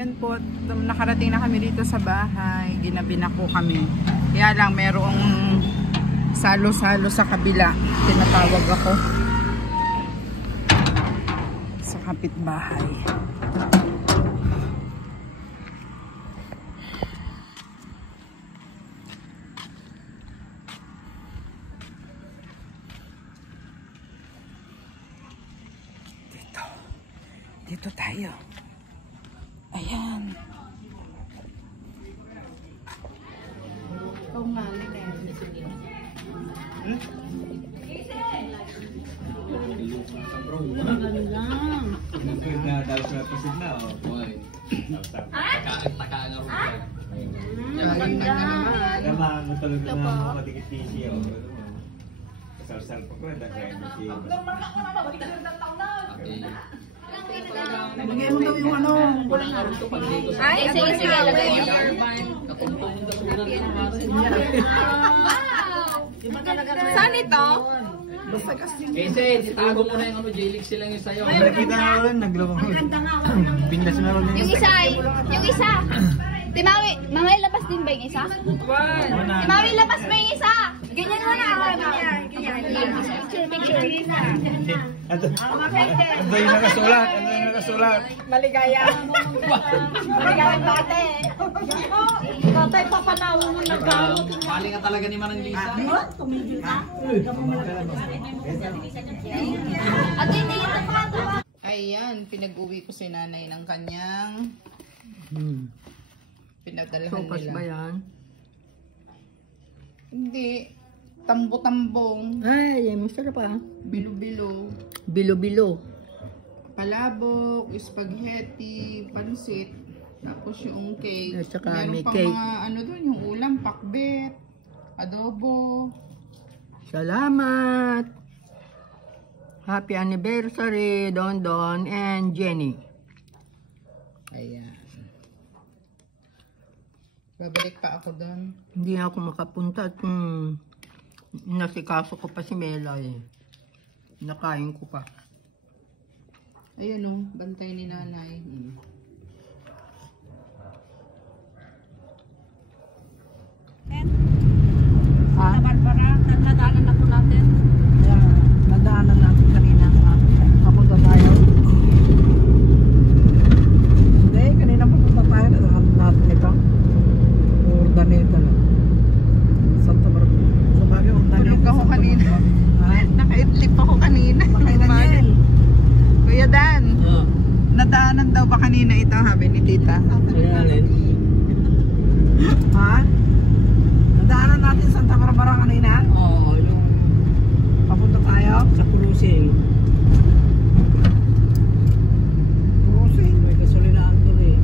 Ayan po, nakarating na kami dito sa bahay. Ginabi na po kami. Kaya lang merong salo-salo sa kabila. Tinatawag ako sa kapitbahay. Dito tayo. Ayan. Oo nga, Lagay mo daw yung ano. Ay, sige, lagay mo. Saan ito? Kasi, itago mo na yung J-League silang yung sayo. Nakita na rin, naglabang. Bindas na rin. Yung isa. Timawi, mamay labas din ba yung isa? Timawi, labas ba yung isa? Ganyan mo na. Picture. Ito yung nakasulat. Maligaya. Maligayang bate. Tatay, papanawa mo nagkamot. Mali ka talaga ni Manang Lisa. Tumigil ka? At hindi ito pa. Ayan, pinag-uwi ko si nanay ng kanyang pinagdalahan Sopas nila. ba yan? Hindi. Tambo-tambong. Ay, masarap pa. Bilo-bilo. Bilo-bilo. Palabok, spaghetti, pansit. Tapos yung cake. At saka Meron may pang cake. mga ano doon, yung ulam, pakbet, adobo. Salamat! Happy anniversary, Don Don and Jenny. Ayan. Babalik pa ako doon. Hindi ako makapunta at nasikaso ko pa si Mela eh. Nakain ko pa. Ayan o, bantay ni nanay. Nadaanan na po natin. Nadaanan natin kanina. Kapunta tayo. Hindi, kanina pupunta tayo. Nadaanan natin ito. Urdaneta lang. Santa Barbara. Sa bagay, Urdaneta. Tulog ako kanina. Nakaitlip ako kanina. Daniel. Kuya Dan, nadaanan daw ba kanina ito, sabi ni tita? Ha? Nadaanan natin Santa Barbara kanina? Oo, yung Papunta tayo? sa cruising. Cruising. May gasolinaan doon eh.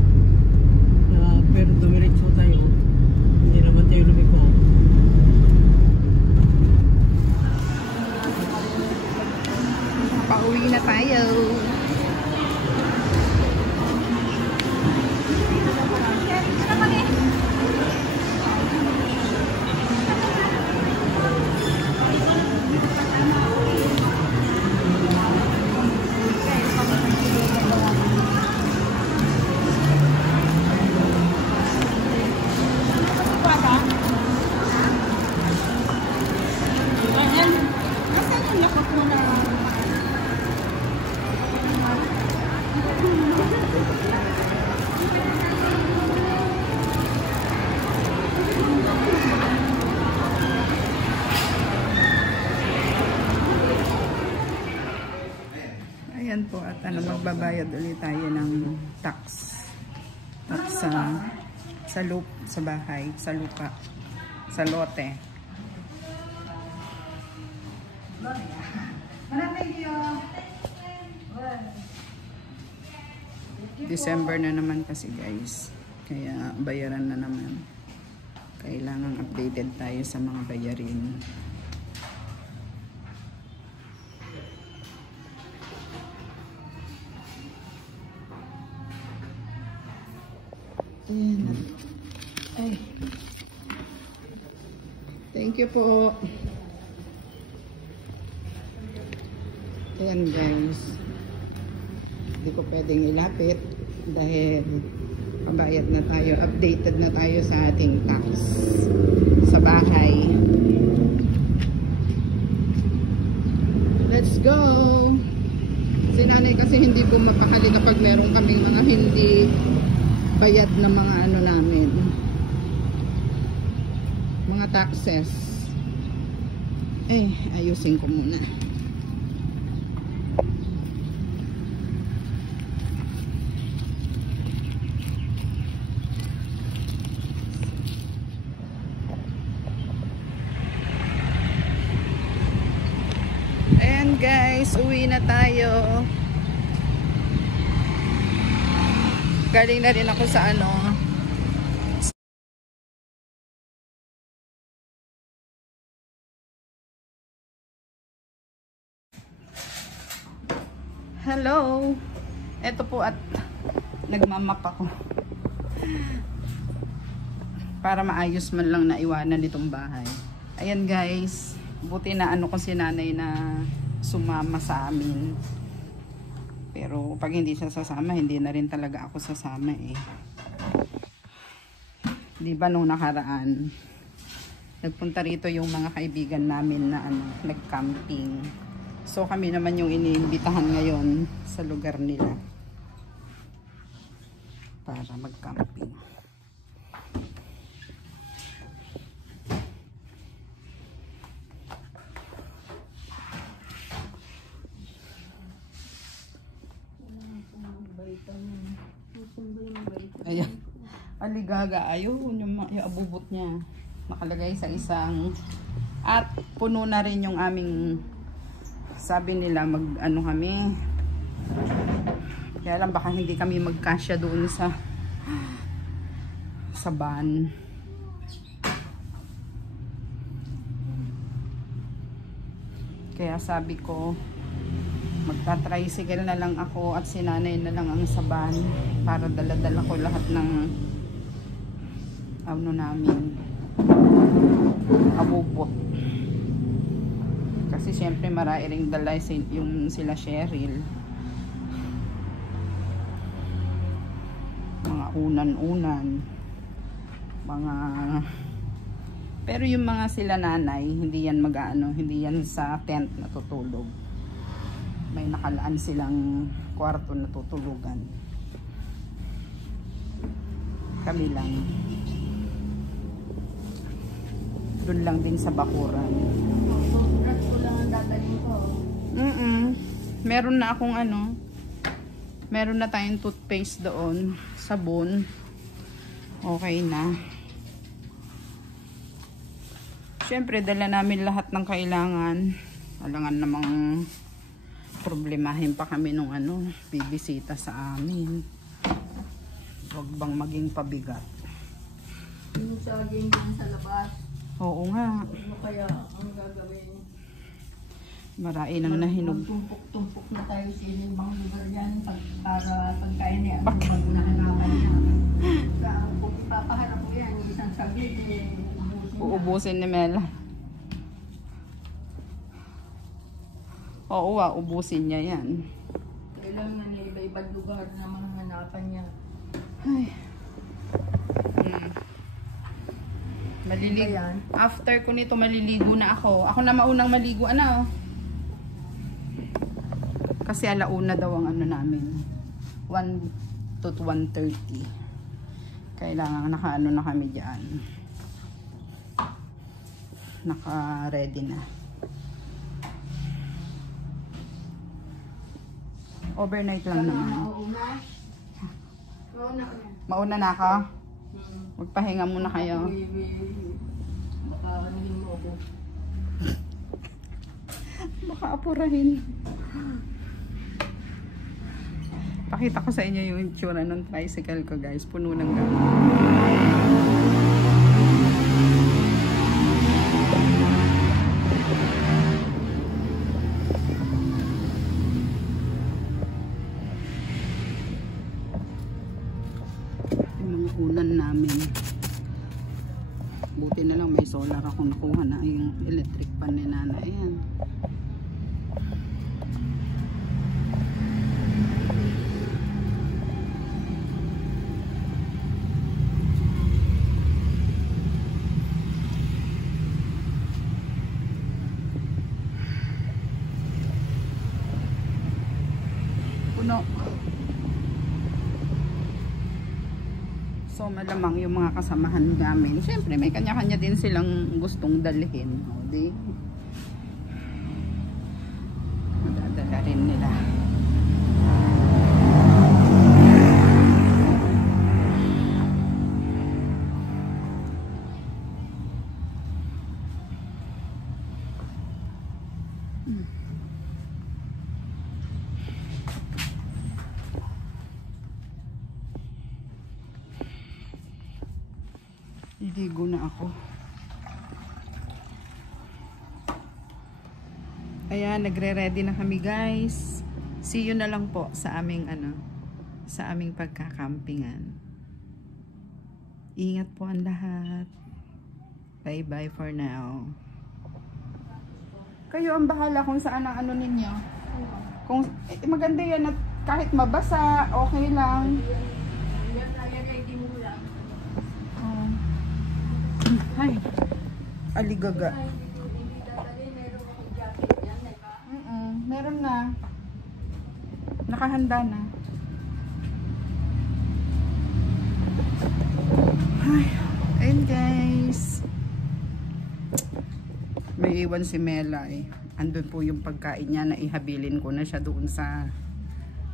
Pero dumiretso tayo. Hindi naman tayo lumiko. Pauwi na tayo. Ayan po, at magbabayad ulit tayo ng tax. Tax sa sa bahay, sa lupa, sa lote. December na naman kasi guys. Kaya bayaran na naman. Kailangan updated tayo sa mga bayarin. Ayan. Ay. Thank you po. Ayan guys. Hindi ko pwedeng ilapit dahil Nakabayad na tayo. Updated na tayo sa ating tax sa bahay. Let's go! Si nanay kasi hindi pumapakali kapag meron kaming mga hindi bayad na mga ano namin. Mga taxes. Ayusin ko muna. Ayan guys, uwi na tayo. Galing na rin ako sa ano. Hello. Ito po at nagmamap ako. Para maayos man lang na iwanan itong bahay. Ayan guys. Buti na ano ko si nanay na sumama sa amin. Pero pag hindi siya sasama, hindi na rin talaga ako sasama eh. Di ba nung nakaraan, nagpunta rito yung mga kaibigan namin na ano, nag-camping. So kami naman yung iniimbitahan ngayon sa lugar nila para mag-camping. Ayan. Aligaga. Ayun. Yung abubot niya. Nakalagay sa isang. At puno na rin yung aming, sabi nila mag ano kami. Kaya lang baka hindi kami magkasya doon sa van. Kaya sabi ko magta-tricycle na lang ako at si nanay na lang ang saban para dala-dala ko lahat ng ano namin abubot. Kasi syempre marami ring dala yung sila Cheryl. Mga unan-unan. Mga pero yung mga sila nanay, hindi yan mag-aano, hindi yan sa tent natutulog. May nakalaan silang kwarto na tutulugan. Kami lang. Doon lang din sa bakuran. Ito lang ang dadalhin ko. Meron na akong ano. Meron na tayong toothpaste doon. Sabon. Okay na. Siyempre, dala namin lahat ng kailangan. Alangan namang problemahin pa kami nung ano, bibisita sa amin. Huwag bang maging pabigat. Yung saging din sa labas. Oo nga. Ano kaya ang gagawin? Marai nang nahinog. Tumpok-tumpok na tayo sa ibang lugar yan para pagkain niya. Bago na hanapan niya. Kung ipapaharap ko yan, isang saglit Uubusin ni Mela. Oo, ubusin niya yan. Kailangan na iba-ibang lugar na mga hanapan niya. Ay. Maliligo. After ko nito, maliligo na ako. Ako na maunang maligo. Ano? Kasi alauna daw ang ano namin. 1 to 1:30. Kailangan naka-ano na kami dyan. Naka-ready na. Overnight lang naman. Mauna na ako? Magpahinga muna kayo. Baka anuhin mo ako. Baka apurahin. Pakita ko sa inyo yung itsura ng tricycle ko guys. Puno ng gamit. Unan namin. Buti na lang may solar akong nakuha na yung electric pan ni Nana. Ayan. So malamang yung mga kasamahan namin, syempre may kanya-kanya din silang gustong dalhin. O, di? Madadala rin nila. Iligo na ako. Ayan, nagre-ready na kami guys. See you na lang po sa aming sa aming pagkakampingan. Ingat po ang lahat. Bye-bye for now. Kayo ang bahala kung saan ang ninyo. Kung maganda yan at kahit mabasa, okay lang. Ay, aligaga. Meron na. Nakahanda na. Ay, ayun guys. May iwan si Melay. Andun po yung pagkain niya na ihabilin ko na siya doon sa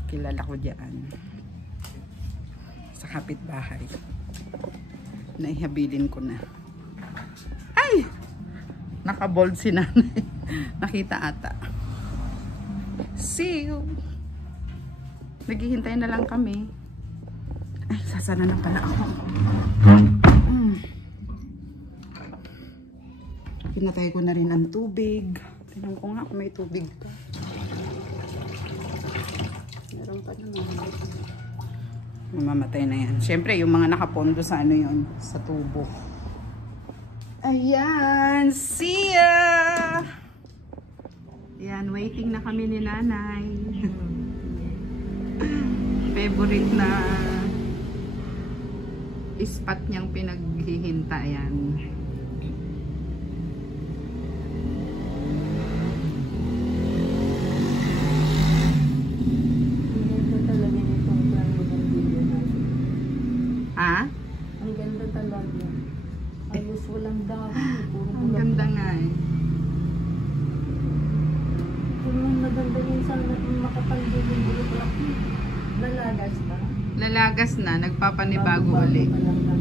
kilala ko diyan. Sa kapitbahay. Naihabilin ko na. Ay! Nakabold si nanay. Nakita ata. See you! Naghihintay na lang kami. Ay, sasana na pala ako. Pinatay ko na rin ang tubig. Tingnan ko nga kung may tubig pa. Meron pa naman. Mamamatay na yan. Siyempre, yung mga nakapondo sa yun, sa tubo. Ayan! See ya! Ayan, waiting na kami ni nanay. Favorite na spot niyang pinaghihintayan. Ha? Ang ganda talaga. Halos walang dahon. Ang ganda nga eh. Kung maganda yung sana makapagdilin-dilin. Nalagas pa. Lalagas na, nagpapanibago ulit. Bago pa lang